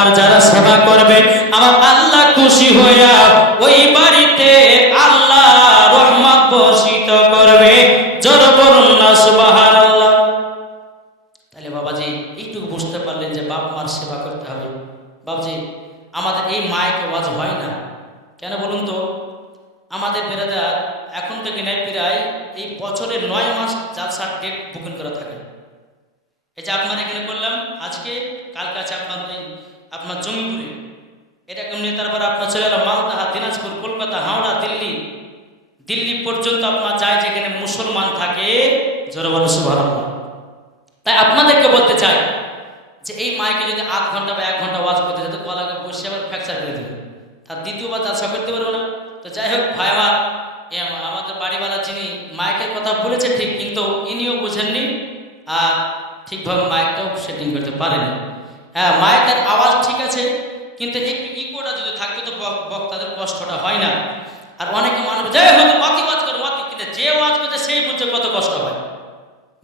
আব্বার যারা সেবা করবে আমার আল্লাহ খুশি হইয়া ওই বাড়িতে এটা কেমনি তারপর আপনার চলে গেল মালদাহা দিনাজপুর, কলকাতা, হাওড়া, দিল্লি। দিল্লি পর্যন্ত আপনার যায় যেখানে মুসলমান থাকে তাই আপনাদেরকে বলতে চাই যে এই মাইকে যদি আধ ঘণ্টা বা এক ঘণ্টা ওয়াজ করতে যেত গলাকে বসে আবার ফ্র্যাকচার করে দেবে। তার দ্বিতীয়বার জালসা করতে পারব না। তো যাই হোক, ভাই আমার আমাদের বাড়িওয়ালা যিনি মাইকের কথা বলেছে ঠিক, কিন্তু ইনিও বোঝেননি, আর ঠিকভাবে মাইকটাও সেটিং করতে পারেনি। হ্যাঁ মাইকের আওয়াজ ঠিক আছে কিন্তু একটু ইকোটা যদি থাকতো তো বক- বক্তাদের কষ্টটা হয় না। আর অনেকে মানুষ, যাই হোক অতি ওয়াজ করবে অতি কিন্তু যে ওয়াজ করছে, সেই বুঝছে কত কষ্ট হয়।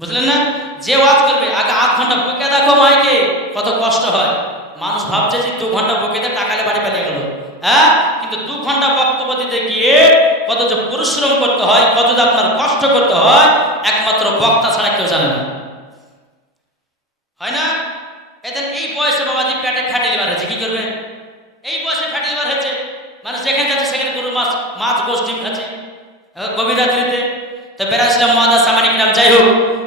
বুঝলেন না? যে ওয়াজ করবে, আগে আধ ঘণ্টা বকে দেখো মাইকে, কত কষ্ট হয়। মানুষ ভাবছে যে দু ঘণ্টা বকে দিয়ে টাকালে বাড়ি পালিয়ে গেল। হ্যাঁ? কিন্তু দু ঘণ্টা বক্তব্য দিতে গিয়ে কত যে পরিশ্রম করতে হয়, কত যে আপনার কষ্ট করতে হয়, একমাত্র বক্তা ছাড়া কেউ জানে না হয় না এদের এই বয়সে বাবাজি পেটে ফ্যাটি লিভার হয়েছে কি করবে এই বয়সে ফ্যাটি লিভার হয়েছে মানে যেখানে যাচ্ছে সেখানে কোনো মাছ গোস ডিম খাচ্ছে আহ, গভীর রাত্রিতে তো বেড়াচ্ছিলাম মহাদা সামানিক নাম যাই হোক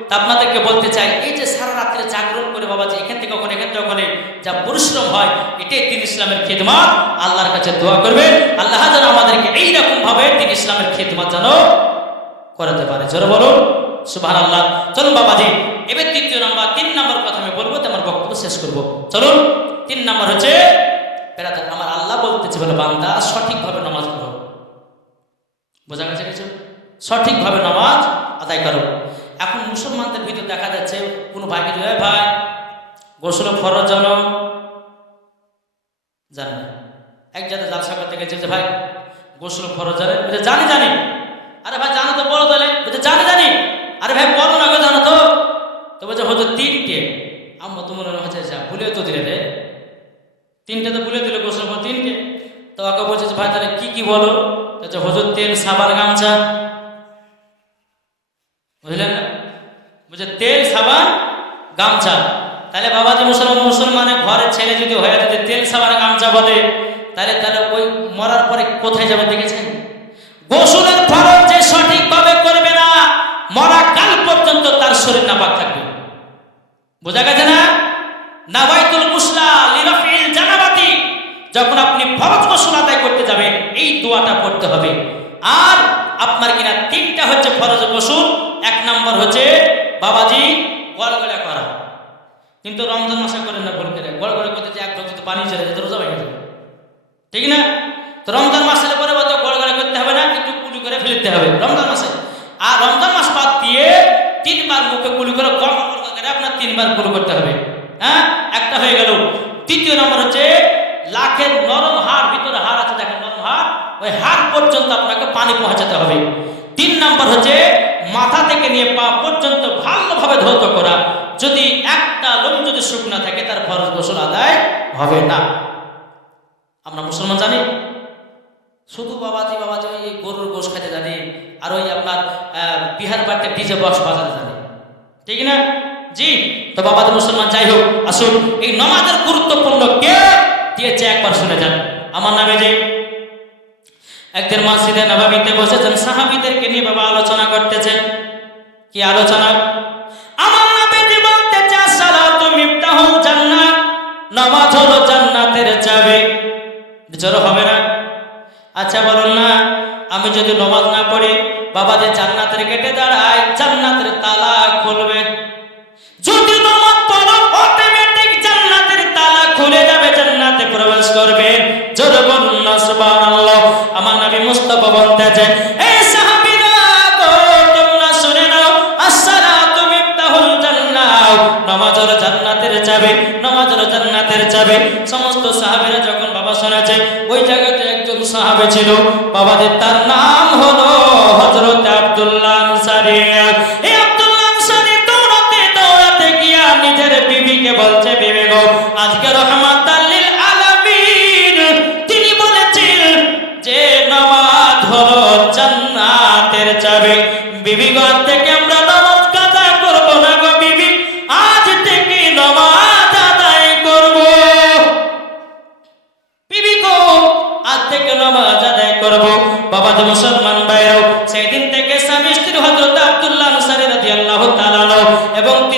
তা আপনাদেরকে বলতে চাই এই যে সারা রাত্রে জাগরণ করে বাবা যে এখান থেকে ওখানে এখান থেকে ওখানে যা পরিশ্রম হয় এটাই তিন ইসলামের খেদমাত। আল্লাহর কাছে দোয়া করবে আল্লাহ যেন আমাদেরকে এইরকম ভাবে তিন ইসলামের খেদমাত যেন করাতে পারে। জোরে বলুন সুবাহ আল্লাহ চলুন বাবাজি এবার তৃতীয় নাম্বার তিন নাম্বার কথা আমি বলব আমার বক্তব্য শেষ করব। চলুন তিন নম্বর হচ্ছে আমার আল্লাহ বলতেছে বলে বান্দা সঠিকভাবে নামাজ পড়ো। বোঝা গেছে কিছু? সঠিকভাবে নামাজ আদায় করো। এখন মুসলমানদের ভিতরে দেখা যাচ্ছে কোনো ভাইকে যে ভাই, গোসল ফরজ জানো? জানে না। এক জায়গায় জালসা করতে গেছে যে ভাই, গোসল ফরজ জানে? জানি জানি। আরে ভাই, জানো তো, বলো তাহলে বলছে জানি জানি আরে ভাই বলো না গো জানো তো তো বলছে হয়তো তিনটে আম্মা তোমার হচ্ছে যা ভুলে তো দিলে রে তিনটে তো ভুলে দিল গোসল ফর তিনটে তো ওকে বলছে যে ভাই তাহলে কি কি বলো বলছে হজুর তেল সাবান গামছা। বুঝলেন না? বুঝে তেল সাবান গামছা। তাহলে বাবা বাবাজি মুসলমান, মুসলমানের ঘরের ছেলে যদি হয়ে যদি তেল সাবান গামছা বলে, তাহলে তাহলে ওই মরার পরে কোথায় যাবে দেখেছেন? গোসলের ফরজ যে সঠিকভাবে করবে না, মরা কাল পর্যন্ত তার শরীর নাপাক থাকবে। বোঝা গেছে না? নাবাইতুল মুসলা লিরাফিল জানাবাতি, যখন আপনি ফরজ গোসল আদায় করতে যাবেন, এই দোয়াটা পড়তে হবে। আর আপনার কিনা তিনটা হচ্ছে ফরজ গোসল, এক নম্বর হচ্ছে বাবাজি গড়গড়া করা। কিন্তু রমজান মাসে করেন না ভুল করে। গড়গড়ে করতে যে এক ঢোক পানি চলে যায়, তো রোজা ভেঙে ঠিক না? তো রমজান মাসের পরে বলতে গড়গড়া করতে হবে না, একটু কুলি করে ফেলতে হবে রমজান মাসে। আর রমজান মাস বাদ দিয়ে তিনবার মুখে কুলি করে গড় করে আপনার তিনবার কুলি করতে হবে। হ্যাঁ? একটা হয়ে গেল। তৃতীয় নম্বর হচ্ছে লাখের নরম হাড় ভিতরে হাড় আছে দেখেন নরম হাড় ওই হাড় পর্যন্ত আপনাকে পানি পৌঁছাতে হবে। তিন নম্বর হচ্ছে, মাথা থেকে নিয়ে পা পর্যন্ত ভালোভাবে ধৌত করা। যদি একটা লোম যদি শুকনা থাকে, তার ফরজ গোসল আদায় হবে না। আমরা মুসলমান জানি? শুধু বাবাজি বাবাজি ওই গরুর গোশ খেতে জানি, আর ওই আপনার বিহার বাড়িতে ডিজে বক্স বাজাতে জানি। ঠিক না? জি, তো বাবাজি মুসলমান, যাই হোক, আসুন। এই নমাজের গুরুত্বপূর্ণ কে? দিয়েছে একবার শুনে যান। আমার নামে যে একদিন মসজিদে নবাবিতে বসেছেন, সাহাবিদেরকে নিয়ে বাবা আলোচনা করতেছেন কি আলোচনা? আমার হলো না? আচ্ছা বলুন না, আমি যদি নমাজ না পড়ি বাবা যে জান্নাতের গেটে দাঁড়ায়, জান্নাতের সমস্ত সাহাবেরা যখন বাবা শোনাছে ওই জায়গাতে একজন সাহাবে ছিল বাবাদের তার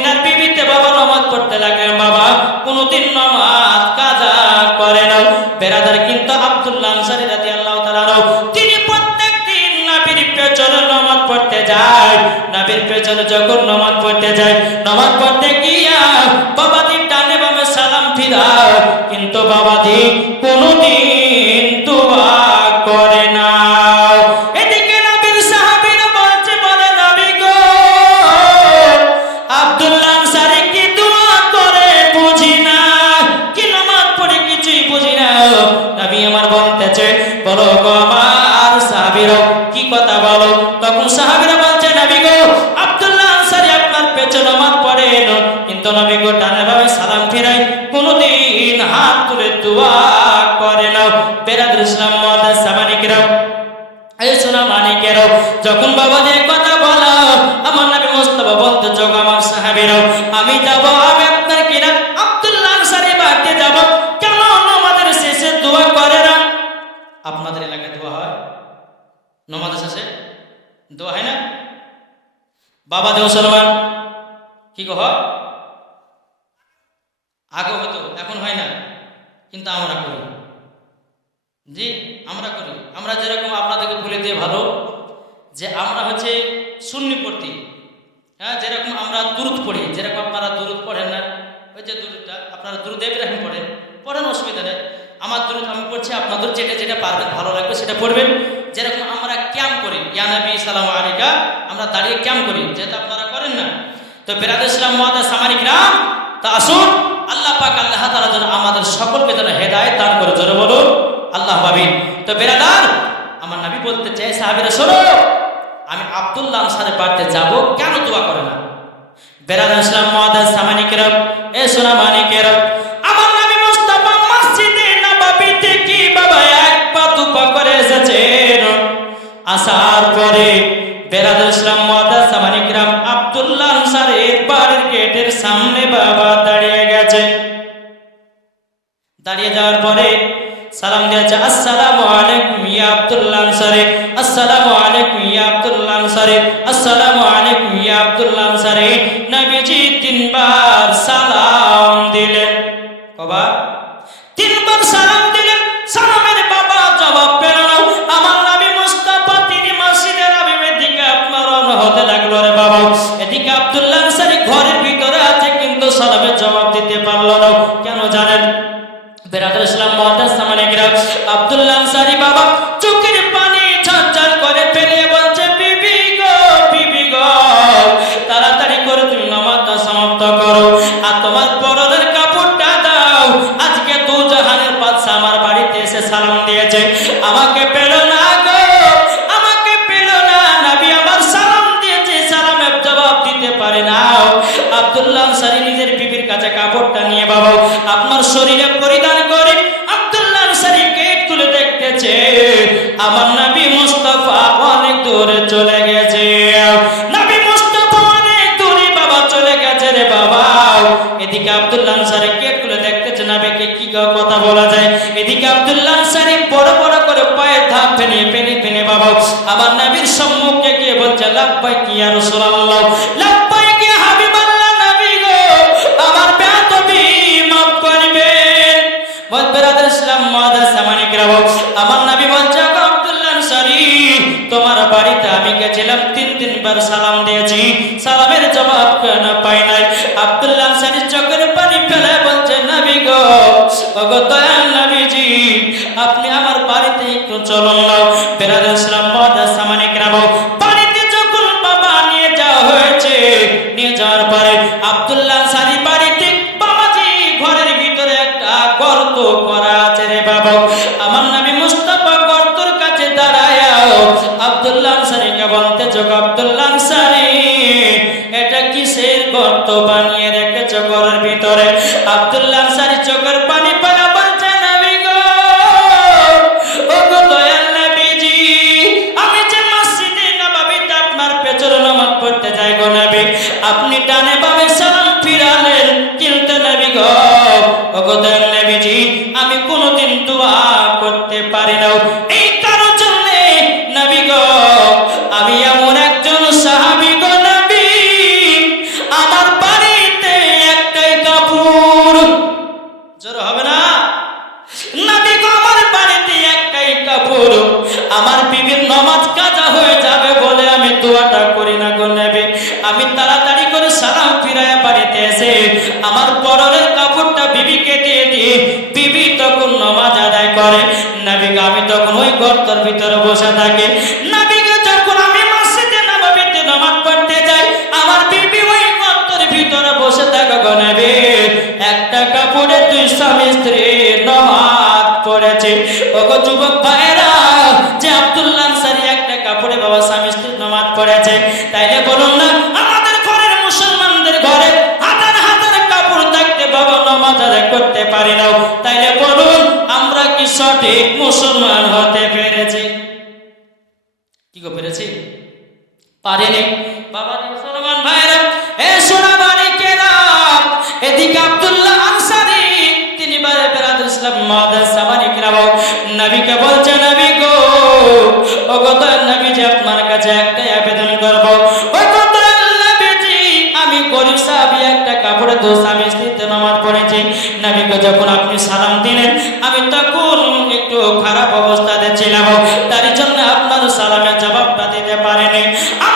তিনার বিবিতে বাবা নামাজ পড়তে লাগলেন বাবা কোনোদিন নামাজ কাজা করে না। বেরাদার কিন্তু আব্দুল্লাহ আনসারী রাদিয়াল্লাহু তাআলা তিনি প্রত্যেক দিন নবীর পেছনে নামাজ পড়তে যায়। নবীর পেছনে যখন নামাজ পড়তে যায়, নামাজ পড়তে গিয়া বাবাজি ডানে বামে সালাম ফিরাও কিন্তু বাবা বাবাজি কোনোদিন হাত তুলে দোয়া করে না বেরাদ ইসলাম মহাদাস সামানিকরাও এই সোনা যখন বাবাদের কথা বলো, আমার বলতে যোগ আমার আমি আমি আপনার কিনা আব্দুল্লাহ বাড়িতে যাব। কেন আমাদের শেষে দোয়া করে না? আপনাদের এলাকায় দোয়া হয়? শেষে দোয়া হয় না? বাবা দেও মুসলমান, কি হয়? আগে কিন্তু আমরা করি। জি, আমরা করি। আমরা যেরকম আপনাদেরকে বলে দিয়ে ভালো, যে আমরা হচ্ছে শূন্য পড়তি হ্যাঁ যেরকম আমরা দূরত পড়ি, যেরকম আপনারা দূরত পড়েন না, ওই যে দূরটা আপনারা দূরত ইব্রাহিম পড়েন পড়েন অসুবিধা নেই। আমার দূরত আমি পড়ছি, আপনাদের যেটা যেটা পারবেন, ভালো লাগবে সেটা পড়বেন। যেরকম আমরা ক্যাম্প করি ইয়ানবী সালাম আলিকা আমরা দাঁড়িয়ে ক্যাম্প করি যেটা আপনারা করেন না। তো বেরাদ ইসলাম মহাদা সামারিকরা তা আসুন পাক আল্লাহ তাআলা যেন আমাদের সকলকে যেন হেদায়েত দান করে। জোরে বলুন, আল্লাহ ভাবিন তো বেরাদার আমার নবী বলতে চাই সাহাবীরা, শোনো, আমি আব্দুল্লাহ আনসারের বাড়িতে যাব, কেন দোয়া করে না? বেরাদ ইসলাম মহাদাস সামানিকেরম এ সোনা মানিকেরম আমার নবী মুস্তাফা মসজিদে নববীতে কি বাবা এক পা দুপা করে এসেছেন? আসার পরে বেরাদ ইসলাম মহাদাস সামানিকেরম আব্দুল্লাহ আনসারের বাড়ির গেটের সামনে বাবা দাঁড়িয়ে যাওয়ার পরে সালাম দিয়েছে আসসালামু আলাইকুম ইয়া আব্দুল্লাহ আনসারী, আসসালামু আলাইকুম ইয়া আব্দুল্লাহ আনসারী, আসসালামু আলাইকুম ইয়া আব্দুল্লাহ আনসারী। নবীজি আব্দুল্লাহ আনসারি নিজের বিবির কাছে কাপড়টা নিয়ে, বাবা, আপনার শরীরে পরিধান করে। আব্দুল্লাহ আনসারি গেট তুলে দেখতেছে, আমার তিনবার সালাম দিয়েছি। সালামের জবাব কেন পাই নাই। আব্দুল্লাহ আনসারী চোখের পানি ফেলে বলছে, নবী গো, ওগো দয়াল নবীজি, আপনি আমার বাড়িতে একটু চলুন না। বেরাদ ইসলাম মাদাস আমি কোনোদিন দোয়া করতে পারি না। এই গর্তর ভিতরে বসে থাকে। মসজিদে নামাজ পড়তে যাই, আমার ভিতরে বসে থাকে একটা কাপড়ে দুই স্বামী স্ত্রী নামাজ পড়েছে। ওগো যুবক ভাইরা I.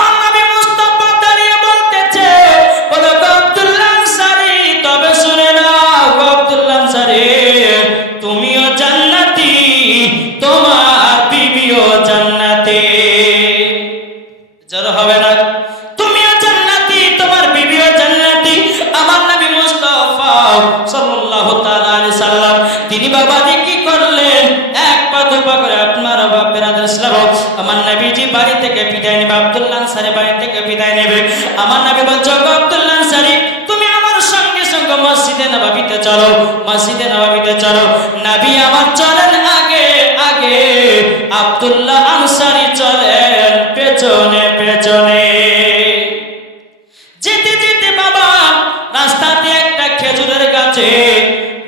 আছে।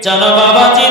জানো বাবাজি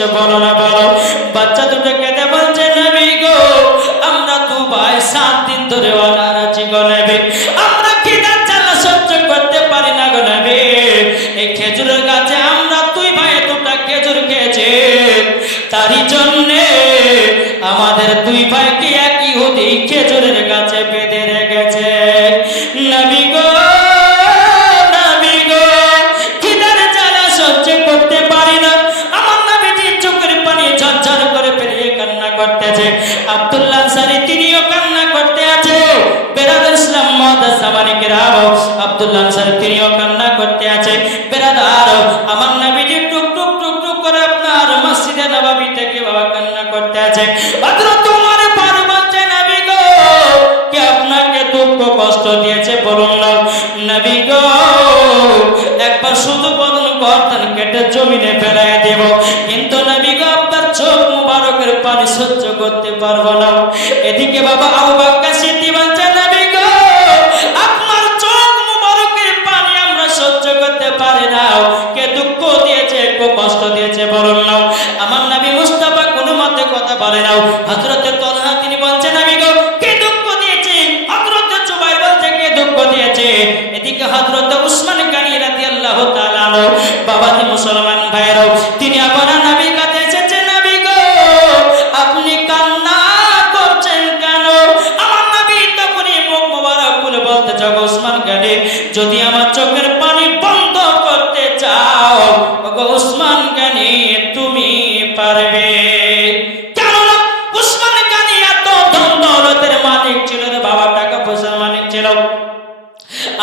কিছু বলো না, বলো। বাচ্চা দুটো কেটে বলছে, নবী গো, আমরা দু ভাই সাত দিন ধরে অনারাজি গো নেবে। আমরা খিদার চালা সহ্য করতে পারি না গো নেবে। এই খেজুরের গাছে আমরা তুই ভাই দুটা খেজুর খেয়েছে। তারই জন্যে আমাদের দুই ভাইকে একই হতেই খেজুর কেটে জমিনে ফেলাই দেব। কিন্তু নবী গো, আপনার চোখ মুবারকের পানি সহ্য করতে পারব না। এদিকে বাবা আবু বাক্কা সিদ্ধি বলছে, নবী গো, আপনার চোখ মুবারকের পানি আমরা সহ্য করতে পারি না। কে দুঃখ দিয়েছে কষ্ট দিয়েছে বড়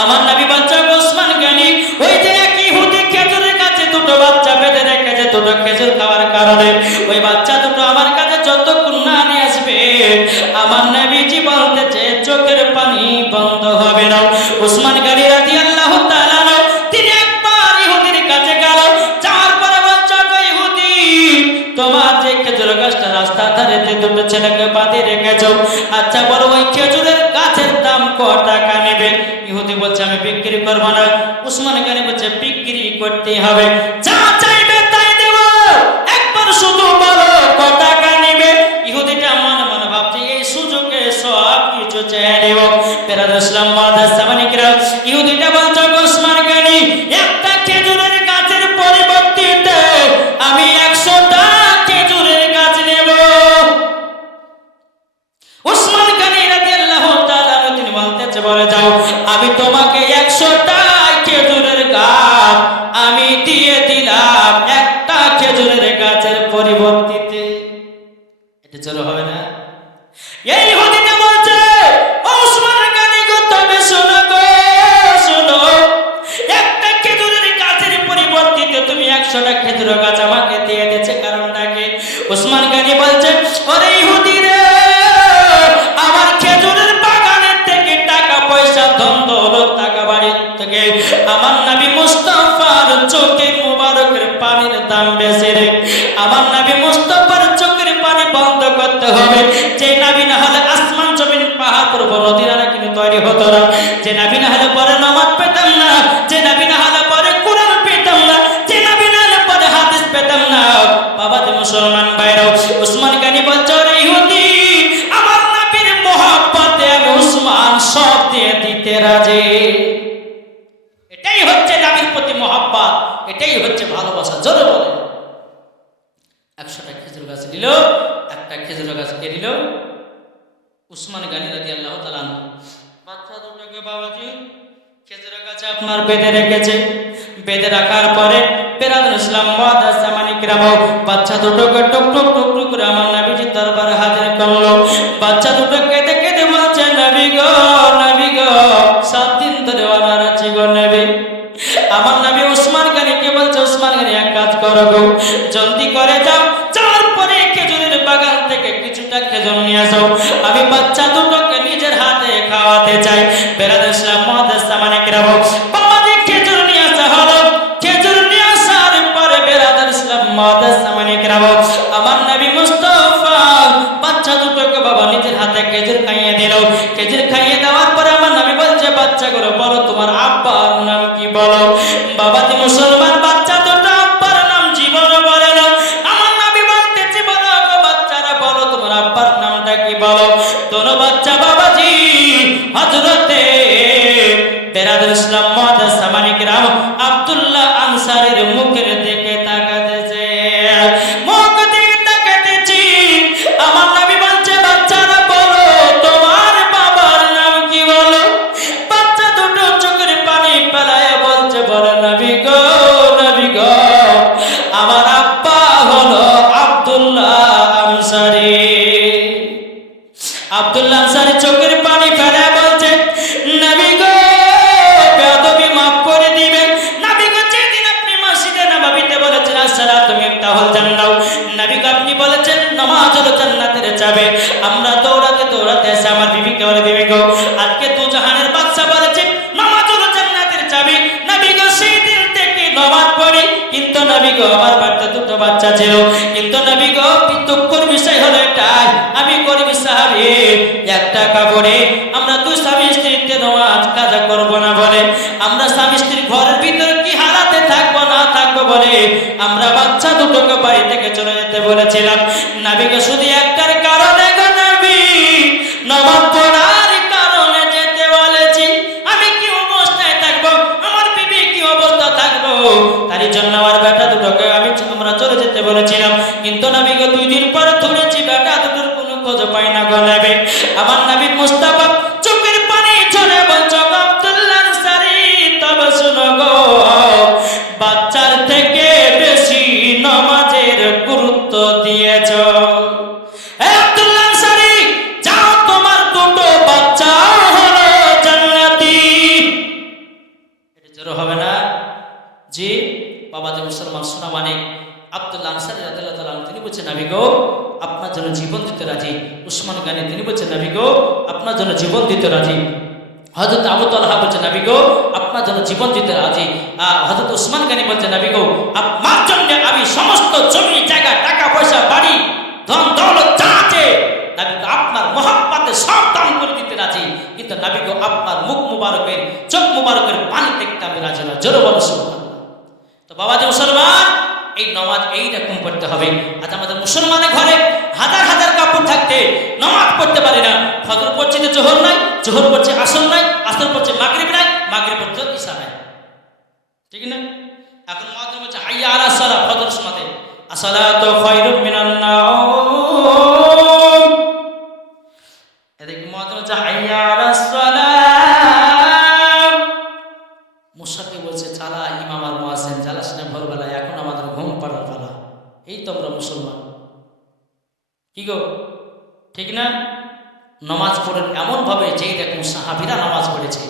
আমার নবী বাচ্চা ওসমান গানি, ওই যে এক ইহুদি খেজুরের কাছে দুটো বাচ্চা বেঁধে রেখেছে, দুটো খেজুর খাওয়ার কারণে। ওই বাচ্চা দুটো আমার কাছে যত না নিয়ে আসবে, আমার নবীজি বলতেছে, চোখের পানি বন্ধ হবে না। উসমান গানিরা ছেলেকে আচ্ছা বলো, ওই খেজুরের গাছের দাম ক টাকা নেবে? ইহুদি বলছে, আমি বিক্রি করব না। উসমান গানি বলছে, বিক্রি করতে হবে। যা চাইবে তাই দেব। একবার শুধু বলো ক টাকা নেবে? ইহুদিটা মনে মনে ভাবছে, এই সুযোগে সব কিছু চেয়ে নেব। পেরাদ ইসলাম ইহুদিটা বলছে থেকে আমার নাবি মুস্তাফার চোখে মোবারকের পানির দাম বেশি রে। আমার নাবি মুস্তাফার চোখের পানি বন্ধ করতে হবে। যে নাবি না হলে আসমান জমিন পাহাড় পর্ব নদী কিন্তু তৈরি হতো না। যে নাবি না হলে পরে উসমান গানি রাজি আল্লাহ তালান বাচ্চা দুটোকে বাবাজি খেজুর গাছে আপনার বেঁধে রেখেছে। বেঁধে রাখার পরে বেরাদুল ইসলাম মানিক রামাও বাচ্চা দুটোকে টুক টুক টুক টুক করে আমার নবীজি দরবারে হাজির করল। বাচ্চা দুটো কেঁদে কেঁদে বলছে নবী গো নবী গো সাত দিন ধরে অনার আছি গো নবী। আমার নবী উসমান গানিকে বলছে উসমান গানি এক কাজ করো গো। জলদি করে যাও যাওয়ার পরে খেজুরের বাগান থেকে কিছুটা খেজুর নিয়ে আসো। আমি বাচ্চা দুটোকে নিজের হাতে খাওয়াতে চাই বেরাদ দোনো বাচ্চা বাবাজি হযরতে বেরাদুল ইসলাম মাদাস সামানিক রাম ছিল কিন্তু নবী গো দুঃখের বিষয় হলো এটাই। আমি গরিব সাহাবি, একটা কাপড়ে আমরা দুই স্বামী স্ত্রীতে নামাজ কাজা করব না বলে। আমরা স্বামী স্ত্রীর ঘরের ভিতরে কি হারাতে থাকব না থাকব বলে আমরা বাচ্চা দুটোকে বাড়ি থেকে চলে যেতে বলেছিলাম। আমার মুবারকের পানি দেখতে আমি রাজি না জোরে বলো। তো বাবাজি মুসলমান, এই নমাজ এইরকম পড়তে হবে। আজ আমাদের মুসলমানের ঘরে হাজার হাজার কাপড় থাকতে নমাজ পড়তে পারি না। ফজর পড়ছে তো জোহর নাই, জোহর পড়ছে আসর নাই, আসর পড়ছে মাগরিব নাই, মাগরিব পড়ছে ঈশা নাই। ঠিক না? এখন মাধ্যমে হচ্ছে হাইয়া আলা সালা ফজর সমাতে। আসসালাতু খায়রুম মিনান নাওম নমাজ পড়েন এমনভাবে যেই দেখুন সাহাবিরা নামাজ পড়েছে।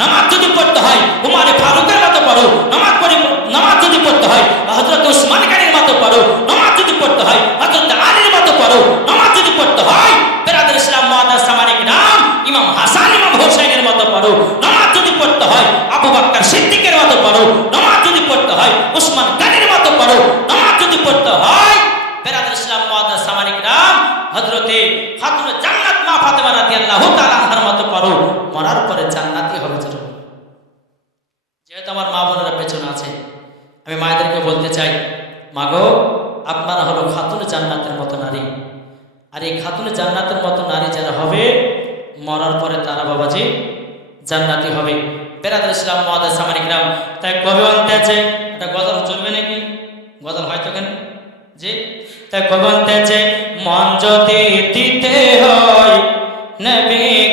নামাজ যদি পড়তে হয়, উমারে ফারুকের মতো পড়ো। নামাজ পড়ে, নামাজ যদি পড়তে হয় হজরত উসমান গানির মতো পড়ো। নামাজ যদি পড়তে হয় হজরত আলীর মতো পড়ো। নামাজ যদি পড়তে হয়, বেরাদের ইসলাম মহাদাস সামানিক নাম, ইমাম হাসান, ইমাম হোসেনের মতো পড়ো। নামাজ যদি পড়তে হয়, আবু বাক্কার সিদ্দিকের মতো পড়ো। নামাজ যদি পড়তে হয়, উসমান গানির মতো পড়ো। ফাতেমা রাদিয়াল্লাহু তাআলা আনহার মতো পড়ো মরার পরে জান্নাতি হবে জরুর যেহেতু আমার মা বোনেরা পেছনে আছে, আমি মায়েদেরকে বলতে চাই, মাগো, আপনারা হলো খাতুন জান্নাতের মতো নারী। আর এই খাতুন জান্নাতের মতো নারী যারা হবে, মরার পরে তারা বাবাজি জান্নাতি হবে। বেরাদ ইসলাম মহাদাস সামানিকরাম তাই কবে আনতে আছে? এটা গজল চলবে নাকি? গজল হয়তো কেন? যে তাই কবে আনতে আছে? মন যদি দিতে হয় নবীকে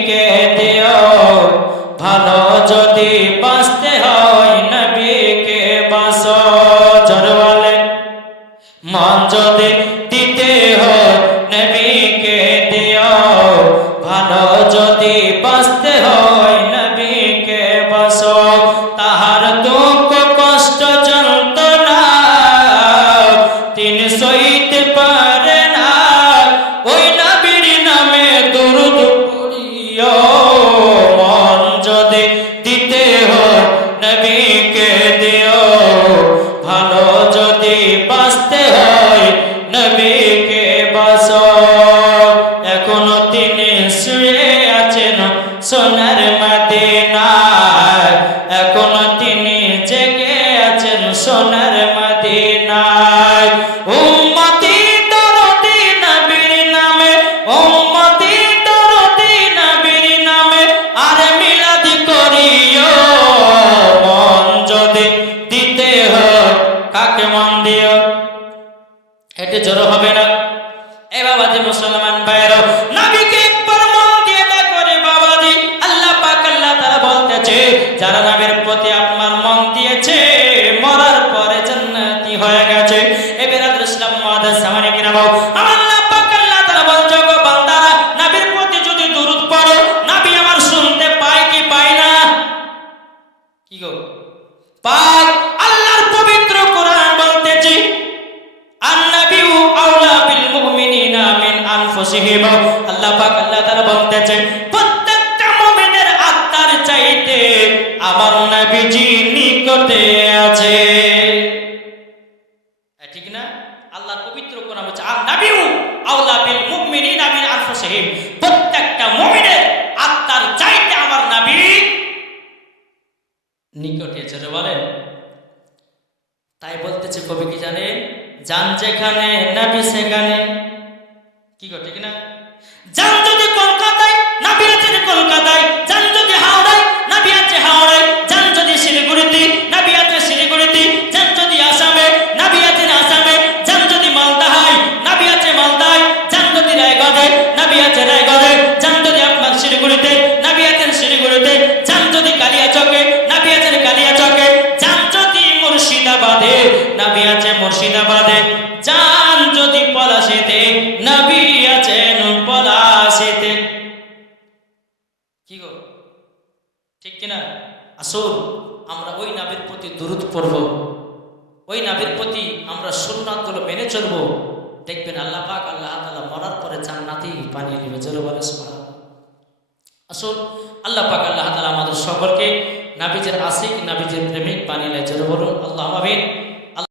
পার যেখানে সেখানে